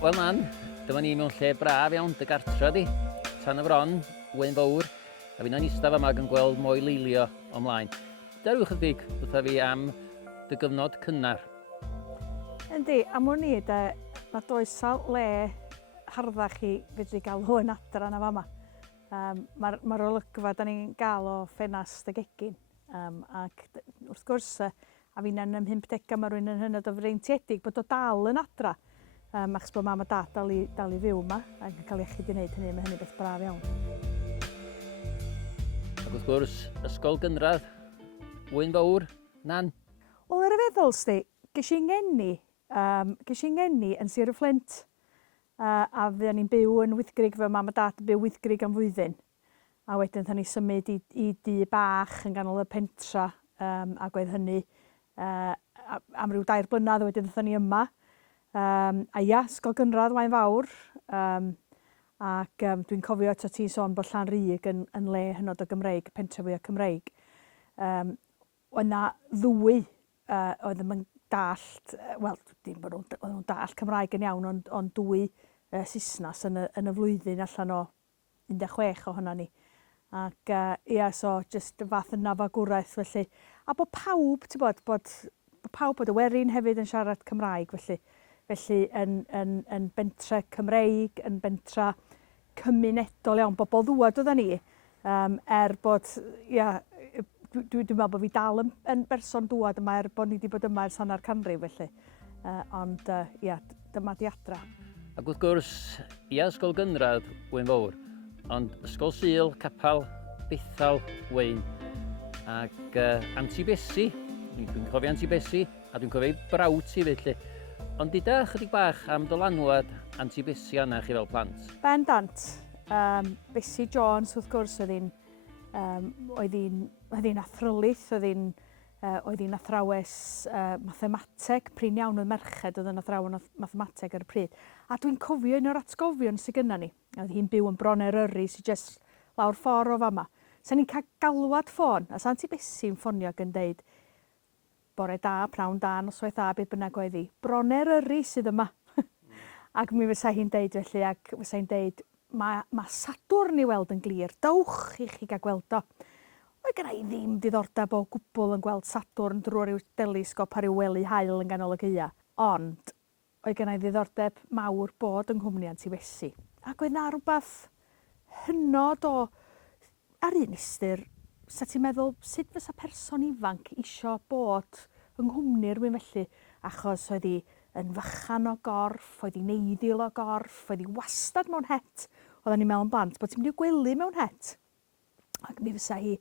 Wel man, dyma ni mewn lle braf iawn, dy gartra di, tan y fron, Wyn Fawr, a fi'n anistaf yma yn gweld mwy leilio ymlaen. Darwch ychydig wrtha fi am dy gyfnod cynnar. Yndi, am hwn i, mae does le harddach chi fedru gael hwn adra na fama. Mae'r olygfa da ni'n gael o ffenast y gegin. Ac wrth gwrs, a fi'n yn 50 mae rwy'n yn hynod o freintiedig bod o dal yn adra. Achos bod mam a dad dal i fyw yma ac yn cael iechyd i wneud hynny, mae hynny beth braf iawn. Ac wrth gwrs, ysgol gynradd, Wyn Fawr, nan? Wel, ar y feddwl, sti, ges i ngeni yn Sir y Fflint. A fydden ni'n byw yn Wyddgrug, fe mam a dad yn byw Wyddgrug am flwyddyn. A wedyn dda ni symud i dŷ bach yn ganol y pentra, ac oedd hynny am ryw 2 blynedd, wedyn dda ni yma. A ia, ysgol gynradd Waun Fawr, ac dwi'n cofio eto ti'n sôn bod Llanrug yn le hynod o Gymreig, pentre fwy o Cymreig. Oedd na ddwy oedd yn dallt, wel, dim bod nhw'n dallt Cymraeg yn iawn, ond 2 Saesnas yn y flwyddyn allan o 16 ohono ni. Ac ia, so just y fath yna fagwraeth felly. A bod pawb, ti'n bod pawb bod y werin hefyd yn siarad Cymraeg felly yn bentre Cymreig, yn bentra cymunedol iawn, bobl ddwad oedda ni, bod, ia, dwi'n meddwl bod fi dal yn berson dwad yma bod ni wedi bod yma ers hanner canrif felly. Ond, ia, dyma di adra. Ac wrth gwrs, ia, ysgol gynradd Wyn Fawr, ond ysgol Sul, Capal, Bethal, Wyn, ac Antibesi, dwi'n cofio Antibesi, a dwi'n cofio brawt i felly. Ond dyda chydig bach am dylanwad Antibesi anna chi fel plant? Bendant. Besi Jones, wrth gwrs, oedd hi'n athrylyth, oedd hi'n athrawes mathemateg, prin iawn oedd merched oedd yn athrawon mathemateg ar y pryd. A dwi'n cofio un o'r atgofion sydd gyda ni. Oedd hi'n byw yn Broner Yrru sydd jyst lawr ffordd o fama. Sa'n ni'n cael galwad ffôn, a sa'n Antibesi'n ffonio ac yn deud, bore da, prawn da, noswaith da, beth bynnag oedd hi. Broner Yrru sydd yma. Ac mi fysa hi'n deud felly, ac fysa hi'n deud, mae Sadwrn i weld yn glir, dawch i chi gael gweld o. Oedd gen i ddim diddordeb o gwbl yn gweld Sadwrn drwy ryw delisgop a ryw wely haul yn ganol y gaea. Ond, oedd gen i ddiddordeb mawr bod yng Nghwmni Antibesi. Ac oedd na rhywbeth hynod o, ar un ystyr, sa ti'n meddwl, sut fysa person ifanc isio bod yng Nghwmni rhywun felly, achos oedd hi yn fychan o gorff, oedd hi'n neiddiol o gorff, oedd hi wastad mewn het, oedden ni'n meddwl yn blant, bod ti'n mynd i'w gwely mewn het. Ac mi fysa hi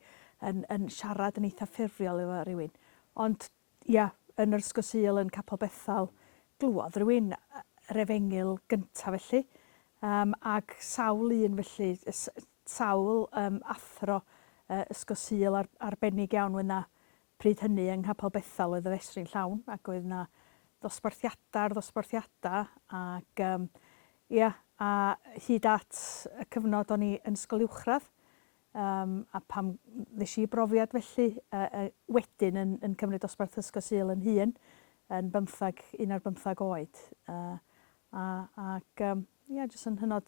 yn siarad yn eitha ffurfiol efo rhywun. Ond, ia, yn yr ysgol Sul yn Capel Bethal, glwodd rhywun yr efengil gyntaf felly, ac sawl un felly, sawl athro ysgol Sul arbennig iawn oedd na pryd hynny yng Ngapel Bethal oedd y fesru'n llawn ac oedd na ddosbarthiadau ac ia, a hyd at y cyfnod o'n i yn ysgol uwchradd a pam ddes i brofiad felly wedyn yn cymryd dosbarth ysgol Sul yn hun yn 15 oed ac ia, jyst yn hynod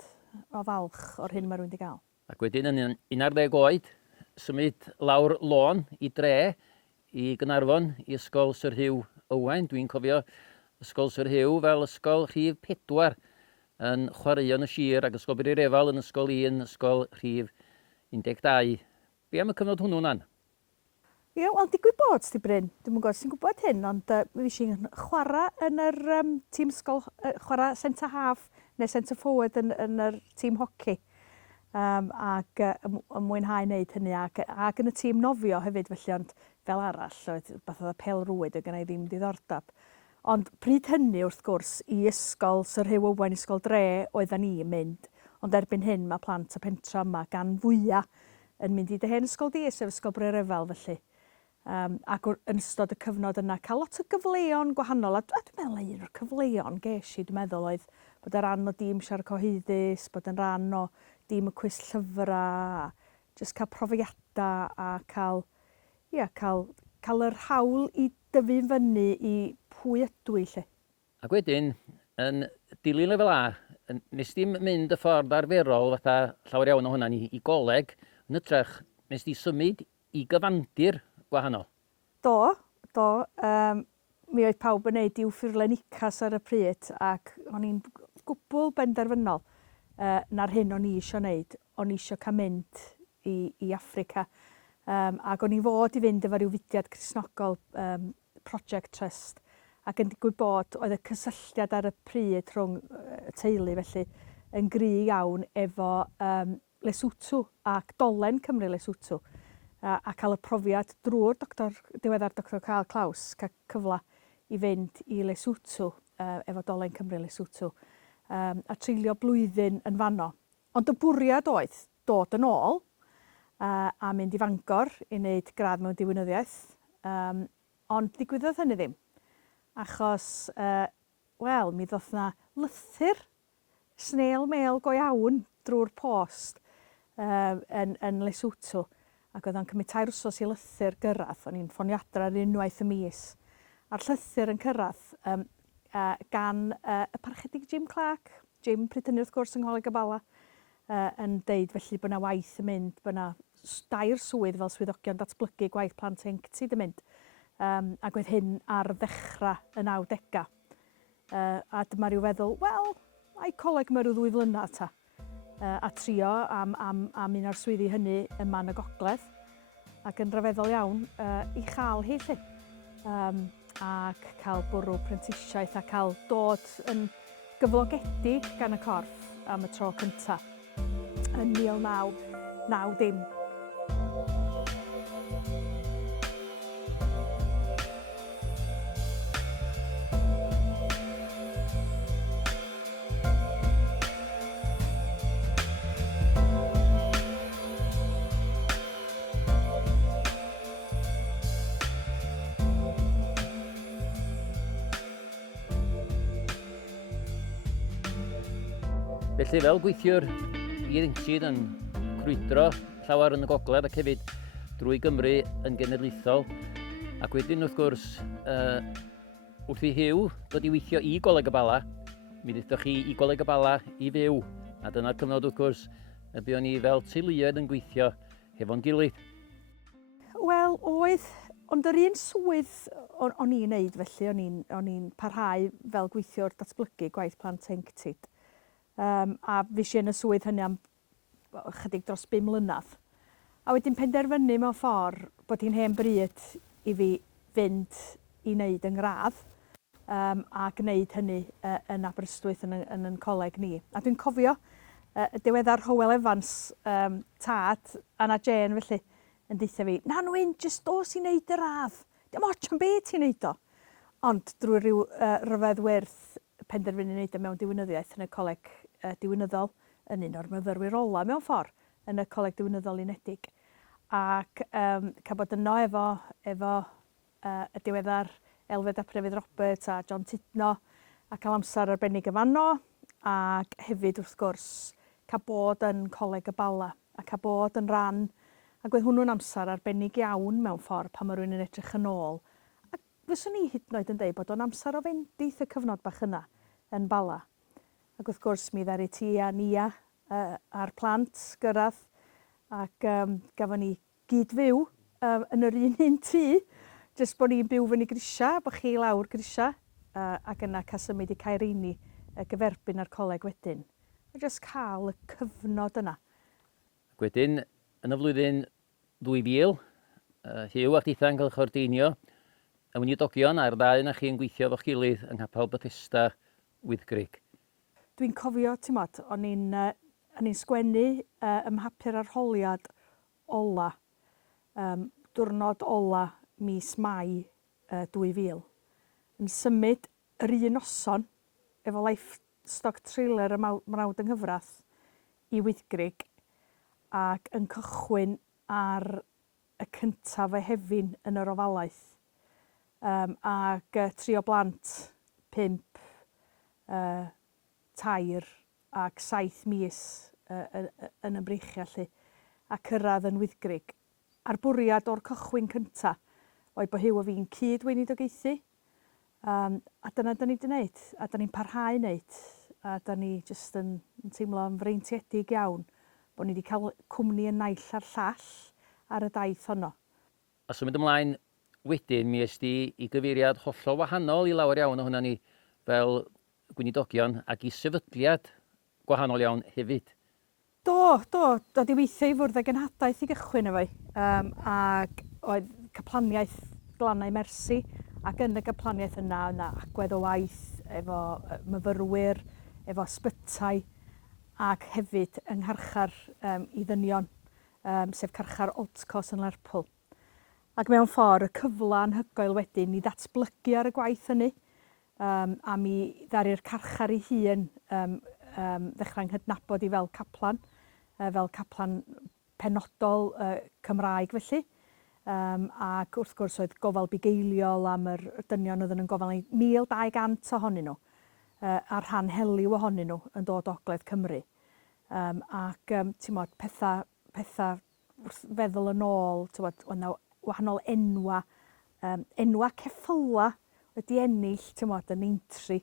o falch o'r hyn mae rwy'n wedi gael. Ac wedyn yn 11 oed, symud lawr lôn i dre i Gaernarfon, i ysgol Sir Huw Owain. Dwi'n cofio ysgol Sir Huw fel ysgol rhif 4 yn chwaraeon y sir ac ysgol Bererefal yn ysgol 1, ysgol rhif 12. Be am y cyfnod hwnnw nan? Ie, wel, digwydd bod, sti Bryn. Dwi'n gwybod sy'n gwybod hyn, ond mi eisiau chwarae yn yr tîm ysgol, chwarae centre half neu centre forward yn yr tîm hoci. Ac mwynhau wneud hynny ac yn y tîm nofio hefyd felly, ond fel arall oedd beth oedd y pêl-rwyd oedd gen i ddim diddordeb. Ond pryd hynny wrth gwrs i ysgol Sir Huw Owain, ysgol dre oedden ni yn mynd, ond erbyn hyn mae plant y pentra yma gan fwyaf yn mynd i dy hen ysgol di, sef ysgol Bererefal felly. Ac yn ystod y cyfnod yna cael lot o gyfleon gwahanol, a dwi'n meddwl un o'r cyfleon ges i, dwi'n meddwl oedd bod yn rhan o dîm siar cyhoeddus, bod yn rhan o dîm y cwis llyfrau, jyst cael profiadau a cael yr hawl i dyfu fyny i pwy ydw i lle. Ac wedyn, yn dilyn lefel A, nes di'n mynd y ffordd arferol fatha llawer iawn o hwnna'n i goleg, yn ytrach nes di symud i gyfandir gwahanol. Do. Mi oedd pawb yn neud i'w ffurlen icas ar y pryd ac o'n i'n gwbl benderfynol na'r hyn o'n i eisiau wneud. O'n i eisiau cael mynd i Affrica ac o'n i fod i fynd efo ryw fudiad Cristnogol Parchg Trust ac yn digwydd bod oedd y cysylltiad ar y pryd rhwng y teulu felly yn gry iawn efo Lesotho ac Dolen Cymru Lesotho a cael y profiad drwy'r diweddar Dr Carl Claus cael cyfle i fynd i Lesotho efo Dolen Cymru Lesotho a treulio blwyddyn yn fanno. Ond y bwriad oedd dod yn ôl a mynd i Fangor i wneud gradd mewn diwinyddiaeth, ond ddigwyddodd hynny ddim. Achos, mi ddoth na lythyr, snail mail go iawn drwy'r post yn Lesotho. Ac oedd o'n cymryd 2 wsos i lythyr gyrraedd, o'n i'n ffonio adra ar unwaith y mis. A'r llythyr yn cyrraedd gan y parchedig Jim Clark, Jim pryd hynny wrth gwrs yng Ngholeg y Bala, yn deud felly bod yna waith yn mynd, bod yna 2 swydd fel swyddogion datblygu gwaith plant ieuenctid yn mynd. Ac oedd hyn ar ddechrau y 90au. A dyma ryw feddwl, wel, a'i coleg yma ryw 2 flynedd ta. A trio am un o'r swyddi hynny yma yn y gogledd. Ac yn rhyfeddol iawn i chael hi lly. Ac cael bwrw prentisiaeth a cael dod yn gyflogedig gan y corff am y tro cyntaf yn 1990. Felly fel gweithiwr ieuenctid yn crwydro llawer yn y gogledd ac hefyd drwy Gymru yn genedlaethol. Ac wedyn wrth gwrs, wrth i Huw dod i weithio i Goleg y Bala, mi ddeithoch chi i Goleg y Bala i fyw. A dyna'r cyfnod wrth gwrs y buon ni fel teuluoedd yn gweithio hefo'n gilydd. Wel, oedd, ond yr un swydd o'n i'n neud felly, o'n i'n parhau fel gweithiwr datblygu gwaith plant ieuenctid. A fes i yn y swydd hynny am chydig dros 5 mlynedd. A wedyn penderfynu mewn ffordd bod hi'n hen bryd i fi fynd i wneud yng ngradd a gwneud hynny yn Aberystwyth yn yn coleg ni. A dwi'n cofio diweddar Howell Evans, tad, Anna Jane felly, yn deitha fi, na nwyn, jyst dos i wneud y radd. Dim ots am beth ti'n wneud o. Ond drwy ryw ryfedd wyrth penderfynu wneud o mewn diwinyddiaeth yn y coleg diwinyddol yn un o'r myfyrwyr ola mewn ffordd yn y coleg diwinyddol unedig. Ac cael bod yno efo y diweddar Elfed a Prefydd Robert a John Tidno a cael amser arbennig y fanno ac hefyd wrth gwrs cael bod yn Coleg y Bala a cael bod yn ran ac oedd hwnnw'n amser arbennig iawn mewn ffordd pan mae rhywun yn edrych yn ôl. Ac fyswn i hyd yn oed yn dweud bod o'n amser o fendith y cyfnod bach yna yn Bala. Ac wrth gwrs mi ddaru ti a Nia a'r plant gyrraedd ac gafon ni gyd-fyw yn yr un tŷ, jyst bod ni'n byw fyny grisia, bod chi lawr grisia, ac yna cael symud i Caerini gyferbyn ar coleg wedyn. A jyst cael y cyfnod yna. Ac wedyn, yn y flwyddyn 2000, Huw a chdi'n cael eich ordeinio, a weinidogion a'r ddau yna chi yn gweithio efo'ch gilydd yng Nghapel Bethesda, Wyddgrug. Dwi'n cofio, ti'n modd, o'n i'n sgwennu ym mhapur arholiad ola, diwrnod ola mis Mai 2000. Yn symud yr un noson efo livestock trailer y mrawd yng Nghyfrath i Wyddgrug ac yn cychwyn ar y cyntaf Ehefin yn yr ofalaeth. Ac 3 blant, 5, 2 ac 7 mis yn y breichia lle a cyrraedd yn Wyddgrug. A'r bwriad o'r cychwyn cyntaf oedd bod Huw a fi'n cyd-weinidogaethu A dyna da ni wedi wneud, a da ni'n parhau wneud, a da ni jyst yn teimlo'n freintiedig iawn bod ni wedi cael cwmni yn naill ar llall ar y daith honno. A symud ymlaen wedyn, mi ys di i gyfeiriad hollol wahanol i lawer iawn o hwnna ni fel gweinidogion ac i sefydliad gwahanol iawn hefyd. Dod i weithio i fwrdd ag genhadaeth i gychwyn efo ac oedd caplaniaeth glannau Mersi, ac yn y caplaniaeth yna agwedd o waith efo myfyrwyr, efo ysbytai, ac hefyd yng ngharchar i ddynion, sef carchar Oltcos yn Lerpwl. Ac mewn ffordd, y cyfle anhygoel wedyn i ddatblygu ar y gwaith hynny, a mi ddari'r carchar ei hun ddechrau'n nghydnabod i fel caplan penodol Cymraeg felly. Ac wrth gwrs oedd gofal bugeiliol am yr dynion oedd yn gofal 1,200 ohonyn nhw, a'r rhan heliw ohonyn nhw yn dod o Ogledd Cymru. Ac pethau wrth feddwl yn ôl, oedd yna wahanol enwa ceffyla wedi ennill yn eintri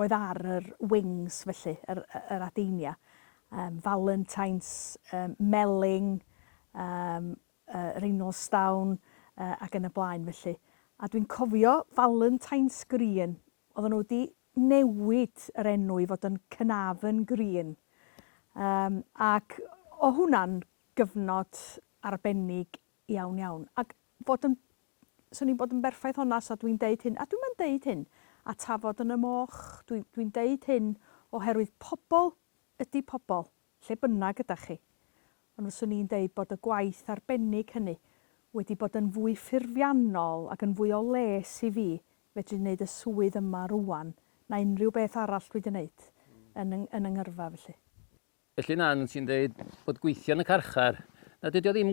oedd ar yr wings felly, yr adeinia. Valentines, Melling, Reinolstown ac yn y blaen felly. A dwi'n cofio Valentine's Green, oedden nhw wedi newid yr enw i fod yn Cynafon Green. Ac o hwnna'n gyfnod arbennig iawn. Ac swn i'n bod yn berffaith honnas a dwi'n deud hyn, a dwi'n yn deud hyn, a tafod yn y moch, dwi'n deud hyn oherwydd pobl ydy pobl, lle bynnag ydych chi. Ond fyswn i'n deud bod y gwaith arbennig hynny wedi bod yn fwy ffurfiannol ac yn fwy o les i fi fedru wneud y swydd yma rwan na unrhyw beth arall dwi wedi wneud yn yng ngyrfa felly. Felly na, ti'n dweud bod gweithio yn y carchar, na dydy o ddim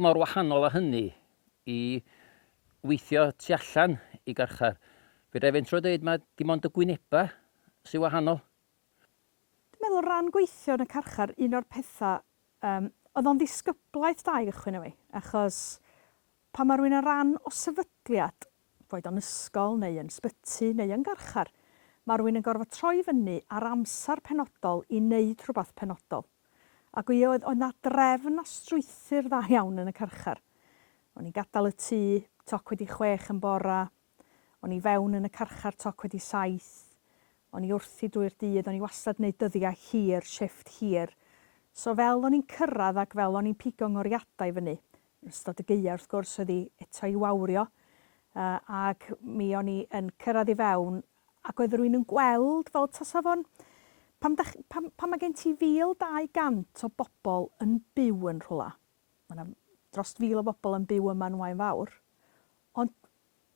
mor wahanol â hynny i weithio tu allan i garchar. Fe rai fe'n tro dweud mae dim ond y gwyneba sy'n wahanol. Dwi'n meddwl ran gweithio yn y carchar, un o'r pethau, oedd o'n ddisgyblaeth da i gychwyn efo, achos pan mae rhywun yn ran o sefydliad, boed o'n ysgol neu yn sbyty neu yn garchar, mae rhywun yn gorfod troi fyny ar amser penodol i wneud rhywbeth penodol. Ac oedd na drefn a strwythyr dda iawn yn y carchar. O'n i'n gadael y tŷ, toc wedi 6 yn bora, o'n i fewn yn y carchar toc wedi 7, o'n i wrthi drwy'r dydd, o'n i wastad wneud dyddiau hir, shifft hir. So fel o'n i'n cyrraedd ac fel o'n i'n pigo ngoriadau fyny, yn ystod y gaea wrth gwrs oedd hi eto i wawrio, ac mi o'n i yn cyrraedd i fewn, ac oedd rhywun yn gweld fel tasa fo'n, pan mae gen ti 1,200 o bobl yn byw yn rhywle, mae dros 1,000 o bobl yn byw yma yn Waun Fawr, ond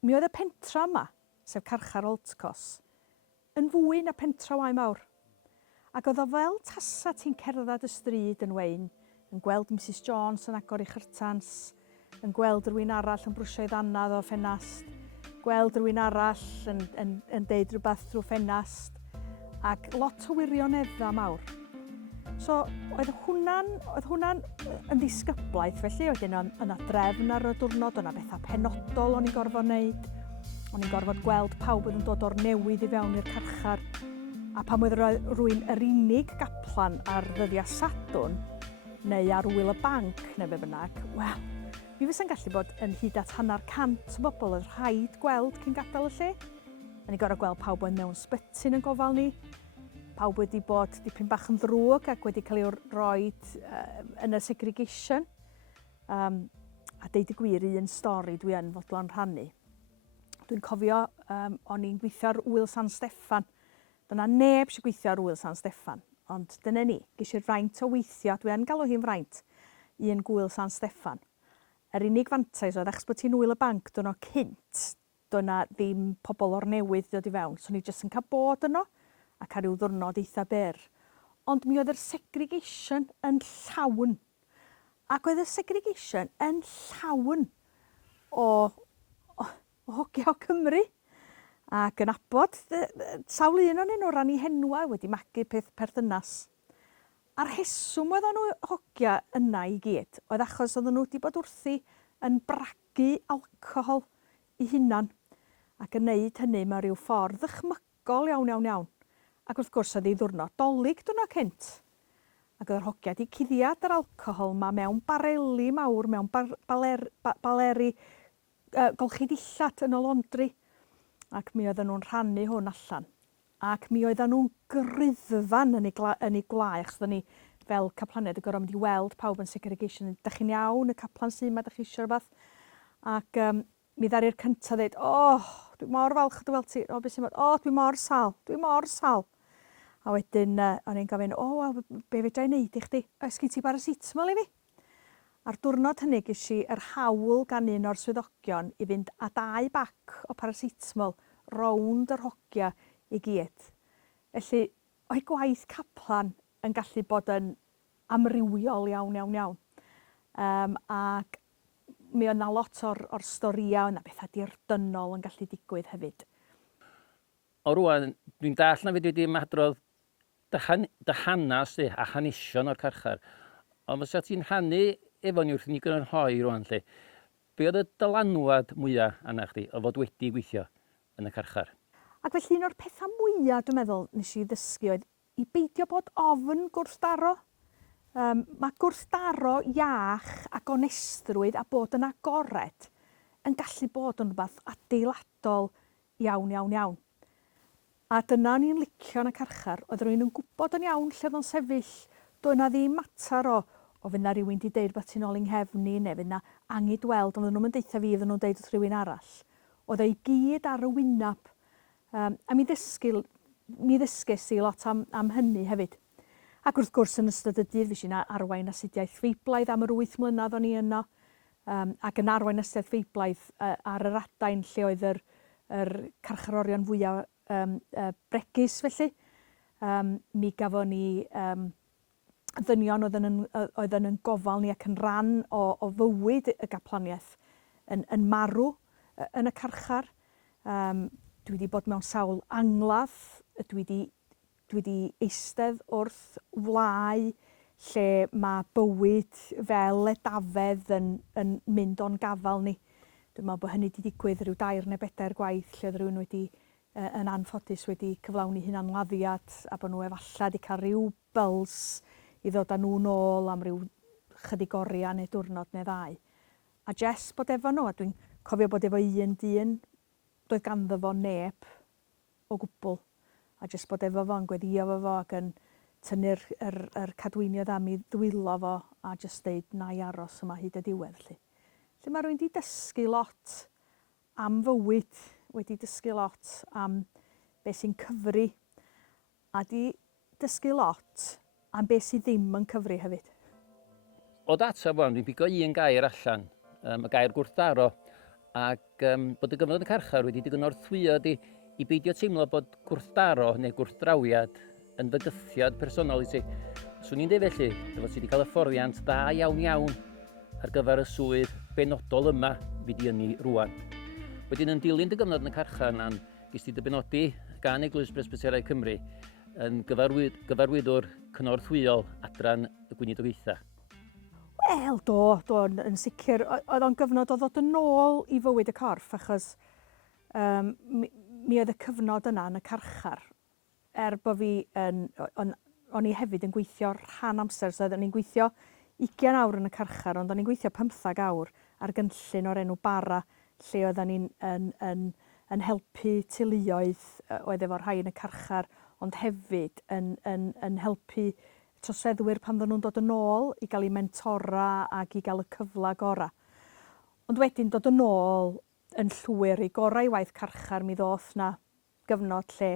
mi oedd y pentra yma, sef carchar Oltcos, yn fwy na pentra Waun Fawr. Ac oedd o fel tasa ti'n cerdded y stryd yn Waun, yn gweld Mrs Jones yn agor i chyrtans, yn gweld rhywun arall yn brwsio i ddannedd o ffenast, gweld rhywun arall yn deud rhywbeth drwy ffenast, ac lot o wirioneddau mawr. So, oedd hwnna'n yn ddisgyblaeth, felly wedyn yna drefn ar y diwrnod, yna bethau penodol o'n i'n gorfod wneud, o'n i'n gorfod gweld pawb yn dod o'r newydd i fewn i'r carchar, a pan oedd rhywun yr unig gaplan ar ddyddiau Sadwrn, neu ar wyl y banc, neu be bynnag, wel, mi fysa'n gallu bod yn hyd at 100 o bobl oedd rhaid gweld cyn gadael y lle. O'n i'n gorfod gweld pawb oedd mewn sbytyn yn gofal ni, pawb wedi bod dipyn bach yn ddrwg ac wedi cael ei roi yn y segregation. A deud y gwir, un stori dwi yn fodlon rhannu. Dwi'n cofio, o'n i'n gweithio ar wyl San Steffan. Dyna neb sy'n gweithio ar wyl San Steffan, ond dyna ni, geisi'r fraint o weithio, dwi yn galw hi'n fraint, un gwyl San Steffan. Yr unig fantais oedd, achos bod ti'n wyl y banc, dyna cynt, dyna ddim pobl o'r newydd dod i fewn. So ni jyst yn cael bod yno, ac ar ryw ddwrnod eitha byr. Ond mi oedd yr segregation yn llawn. Ac oedd y segregation yn llawn o hogia o Cymru. Ac yn abod, sawl un o'n nhw ran i henwa wedi magu perthynas. A'r rheswm oedd nhw hogia yna i gyd, oedd achos oedd nhw wedi bod wrthi yn bragu alcohol i hunan. A ac yn neud hynny mewn rhyw ffordd ddychmygol iawn. Ac wrth gwrs oedd ei ddiwrnod dolig diwrnod cynt. Ac oedd yr hogia 'di cuddiad yr alcohol yma mewn bareli mawr, mewn baleri golchi dillad yn y laundry. Ac mi oedden nhw'n rhannu hwn allan. Ac mi oedden nhw'n gryddfan yn ei gwlau, achos oedden ni fel caplaniad yn gorfod mynd i weld pawb yn segregation. Dach chi'n iawn, y caplan sy'n yma, dach chi eisiau rhywbeth? Ac mi ddari'r cyntaf dweud, dwi mor falch dy weld ti. Dwi mor sal. A wedyn, o'n i'n gofyn, wel, be fedra i wneud i chdi? Oes gen ti paracetamol i fi? A'r diwrnod hynny ges i yr hawl gan un o'r swyddogion i fynd â 2 bac o paracetamol rownd yr hogia i gyd. Felly, o'i gwaith caplan yn gallu bod yn amrywiol iawn. Ac mi oedd 'na lot o'r storïau, oedd 'na bethau dirdynol yn gallu digwydd hefyd. O rwan, dwi'n dall na fyd wedi ymadrodd dy hanes di a hanesion o'r carchar. Ond fysa ti'n rhannu efo ni wrth ni grynhoi rwan lle. Be oedd y dylanwad mwyaf arna chdi o fod wedi gweithio yn y carchar? Ac felly un o'r pethau mwyaf dwi'n meddwl nes i ddysgu oedd i beidio bod ofn gwrthdaro. Mae gwrthdaro iach ac onestrwydd a bod yn agored yn gallu bod yn rhywbeth adeiladol iawn. A dyna o'n i'n licio yn y carchar, oedd rwy'n yn gwybod yn iawn lle oedd o'n sefyll. Doedd na ddim mater o fydd na rywun wedi deud beth ti'n ôl i'n nghefni neu fydd na angid weld, ond nhw'n deitha fi fydden nhw'n deud wrth rywun arall. Oedd ei gyd ar y wyneb. A mi ddysges i lot am hynny hefyd. Ac wrth gwrs yn ystod y dydd fes i'n arwain astudiaeth feiblaidd am yr 8 mlynedd o'n i yno. Ac yn arwain astudiaeth feiblaidd ar yr adain lle oedd yr carcharorion fwyaf bregus felly. Mi gafon ni ddynion oedd yn gofal ni ac yn rhan o fywyd y gaplaniaeth yn marw yn y carchar. Dwi wedi bod mewn sawl angladd, dwi wedi eistedd wrth wlâu lle mae bywyd fel ledafedd yn mynd o'n gafal ni. Dwi'n meddwl bod hynny wedi digwydd rhyw 2 neu 4 gwaith lle oedd rhywun wedi yn anffodus wedi cyflawni hunanladdiad a bod nhw efallai wedi cael rhyw byls i ddod â nhw nôl am ryw chydig oriau neu diwrnod neu 2. A jes bod efo nhw, a dwi'n cofio bod efo un dyn, doedd ganddo fo neb o gwbl. A jes bod efo fo yn gweddio efo fo ac yn tynnu'r cadweiniad am i ddwylo fo a jes deud na i aros yma hyd y diwedd. Felly mae rwy'n wedi dysgu lot am fywyd, wedi dysgu lot am beth sy'n cyfri, a di dysgu lot am beth sydd ddim yn cyfri hefyd. O data fwan, dwi'n pigo un gair allan, y gair gwrthdaro, ac bod y gyfnod y carchar wedi digynorthwyo i beidio teimlo bod gwrthdaro neu gwrthdrawiad yn fygythiad personol i ti. Swn i'n dweud felly, efo ti wedi cael hyfforddiant da iawn ar gyfer y swydd benodol yma fyd i ynni rwan. Wedyn yn dilyn dy gyfnod yn y carchar na'n ges ti dy benodi gan Eglwys Bresbyteraidd Cymru yn gyfarwyddwr cynorthwyol adran y Gwynedogaetha. Wel, do, yn sicr. Oedd o'n gyfnod o ddod yn ôl i fywyd y corff, achos mi oedd y cyfnod yna yn y carchar. Bod fi o'n i hefyd yn gweithio rhan amser, so oeddwn i'n gweithio 20 awr yn y carchar, ond o'n i'n gweithio 15 awr ar gynllun o'r enw Bara, lle oedden ni'n yn helpu teuluoedd oedd efo rhai yn y carchar, ond hefyd yn helpu troseddwyr pan fydden nhw'n dod yn ôl i gael eu mentora ac i gael y cyfle gorau. Ond wedyn dod yn ôl yn llwyr i gorau waith carchar, mi ddoth na gyfnod lle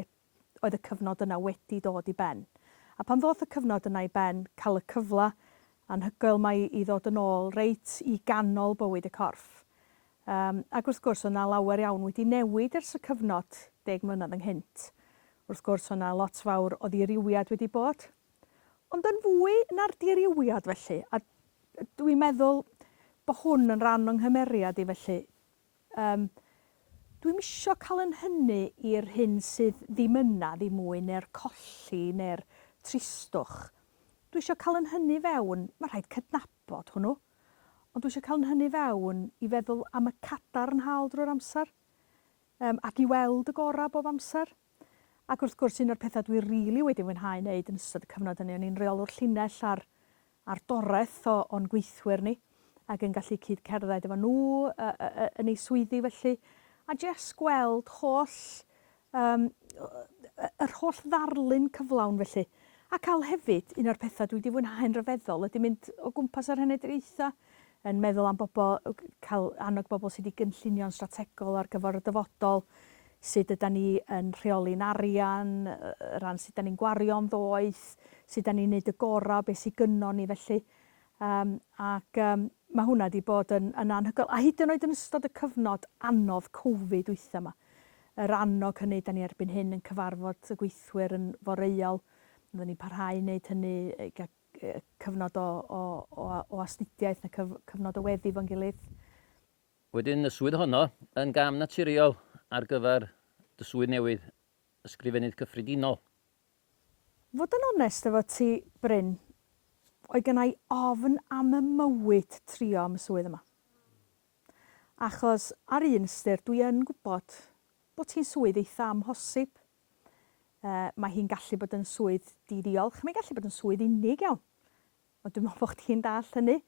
oedd y cyfnod yna wedi dod i ben. A pan ddoth y cyfnod yna i ben, cael y cyfle anhygoel mae i ddod yn ôl reit i ganol bywyd y corff. Ac wrth gwrs o'na lawer iawn wedi newid ers y cyfnod 10 mlynedd ynghynt. Wrth gwrs o'na lot fawr o ddirywiad wedi bod. Ond yn fwy na'r diriwiad felly, a dwi'n meddwl bod hwn yn rhan o'n nghymeriad i felly. Dwi'n isio cael yn hynny i'r hyn sydd ddim yna ddim mwy, neu'r colli, neu'r tristwch. Dwi isio cael yn hynny fewn, mae rhaid cydnabod hwnnw, ond dwi isio cael yn hynny fewn i feddwl am y cadarnhaol drwy'r amser. ac i weld y gorau bob amser. Ac wrth gwrs, un o'r pethau dwi rili wedi mwynhau wneud yn ystod y cyfnod hynny, o'n i'n reolwr llinell ar dorreth o'n gweithwyr ni, ac yn gallu cyd cerdded efo nhw yn ei swyddi felly, a jyst gweld yr holl ddarlun cyflawn felly. A cael hefyd, un o'r pethau dwi wedi fwynhau'n ryfeddol ydy mynd o gwmpas ar henedlaethau, yn meddwl am cael annog bobl sydd wedi gynllunio'n strategol ar gyfer y dyfodol, sut ydyn ni yn rheoli'n arian, ran sut ydyn ni'n gwario'n ddoeth, sut ydyn ni'n gwneud y gorau, beth sydd gynno ni felly. Mae hwnna wedi bod yn anhygoel. A hyd yn oed yn ystod y cyfnod anodd Covid wythau yma. Yr annog hynny, da ni erbyn hyn yn cyfarfod y gweithwyr yn foreol. Oedden ni'n parhau wneud hynny, cyfnod o astudiaeth neu cyfnod o weddi fo'n gilydd. Wedyn y swydd honno yn gam naturiol ar gyfer dy swydd newydd, ysgrifennydd cyffredinol. Fod yn onest efo ti, Bryn, oedd gennau ofn am y mywyd trio am y swydd yma. Achos ar un ystyr dwi yn gwybod bod hi'n swydd eitha amhosib. Mae hi'n gallu bod yn swydd di-diolch, mae'n gallu bod yn swydd unig iawn. Ond dwi'n meddwl bod chi'n dall hynny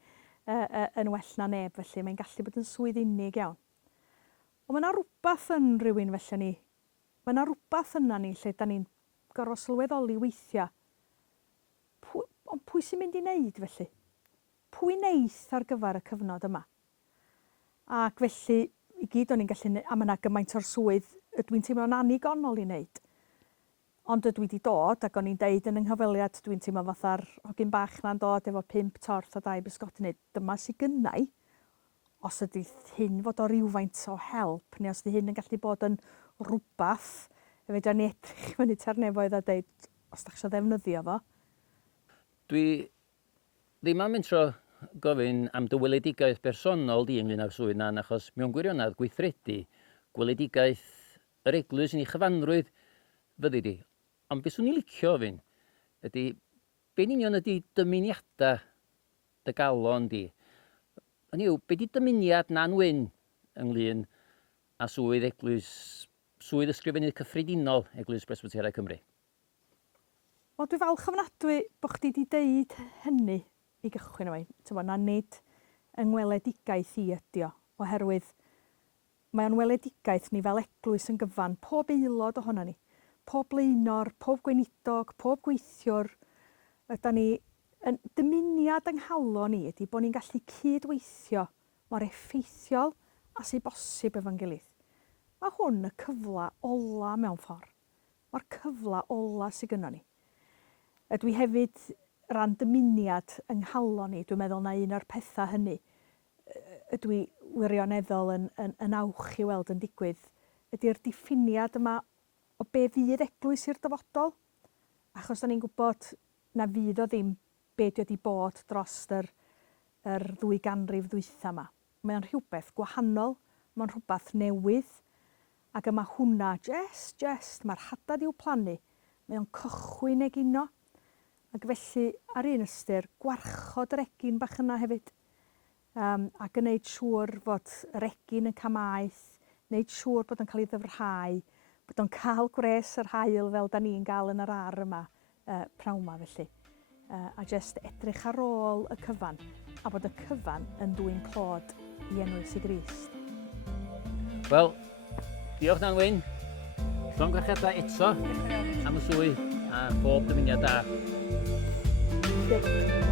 yn well na neb felly, mae'n gallu bod yn swydd unig iawn. Ond mae yna rhywbeth yn rhywun felly ni. Mae yna rhywbeth yna ni lle da ni'n gorfod sylweddoli weithiau. Ond pwy sy'n mynd i wneud felly? Pwy neith ar gyfer y cyfnod yma? Ac felly, i gyd o'n i'n gallu wneud, a mae yna gymaint o'r swydd dwi'n teimlo'n annigonol i wneud. Ond dwi wedi dod, ac o'n i'n deud yn ynghyfweliad, dwi'n teimlo fatha'r hogyn bach na'n dod efo 5 torth a 2 bisgoti neu dyma sy'n gynnau. Os ydy hyn fod o rywfaint o help, neu os ydy hyn yn gallu bod yn rhywbeth, fedra ni edrych fyny ternefoedd a deud, os da chi eisiau ddefnyddio fo. Dwi ddim am mentro gofyn am dy weledigaeth bersonol di ynglyn â'r swydd na'n achos mewn gwirionedd gweithredu, gweledigaeth yr Eglwys yn ei chyfanrwydd fyddi di. Ond beth swn i'n licio ofyn ydy, be'n union ydy dymuniadau dy galon di? Hynny yw, be di dymuniad na'n wyn ynglyn â swydd Eglwys, swydd ysgrifennydd cyffredinol Eglwys Bresbyteraidd Cymru? Wel, dwi falch ofnadwy bod chdi wedi deud hynny i gychwyn o'i. Na nid yngweledigaeth i ydi o, oherwydd mae o'n weledigaeth ni fel Eglwys yn gyfan, pob aelod ohono ni. Pob blaenor, pob gweinidog, pob gweithiwr, dymuniad yng nghalon ni ydy bod ni'n gallu cydweithio mor effeithiol a sy'n bosib efo'n gilydd. Mae hwn y cyfle ola mewn ffordd. Mae'r cyfle ola sydd gynno ni. Dwi hefyd, ran dymuniad yng nghalon ni, dwi'n meddwl na un o'r pethau hynny, ydw i wirioneddol yn awch i weld yn digwydd, ydy'r diffiniad yma o be fydd Eglwys i'r dyfodol, achos da ni'n gwybod na fydd o ddim be di wedi bod dros yr 2 ganrif ddwytha yma. Mae'n rhywbeth gwahanol, mae'n rhywbeth newydd, ac yma hwnna mae'r hadad i'w plannu, mae'n cychwyn egino, ac felly ar un ystyr gwarchod yr egin bach yna hefyd, a gwneud siŵr fod yr egin yn camaeth, gwneud siŵr bod o'n cael ei ddyfrhau, bod o'n cael gwres yr haul fel da ni'n gael yn yr ar yma prawn yma felly. A jyst edrych ar ôl y cyfan, a bod y cyfan yn dwyn clod i enwys i Grist. Wel, diolch na'n Wyn. Llon gwerchedau eto am y swydd a bob dymuniad da. Diolch.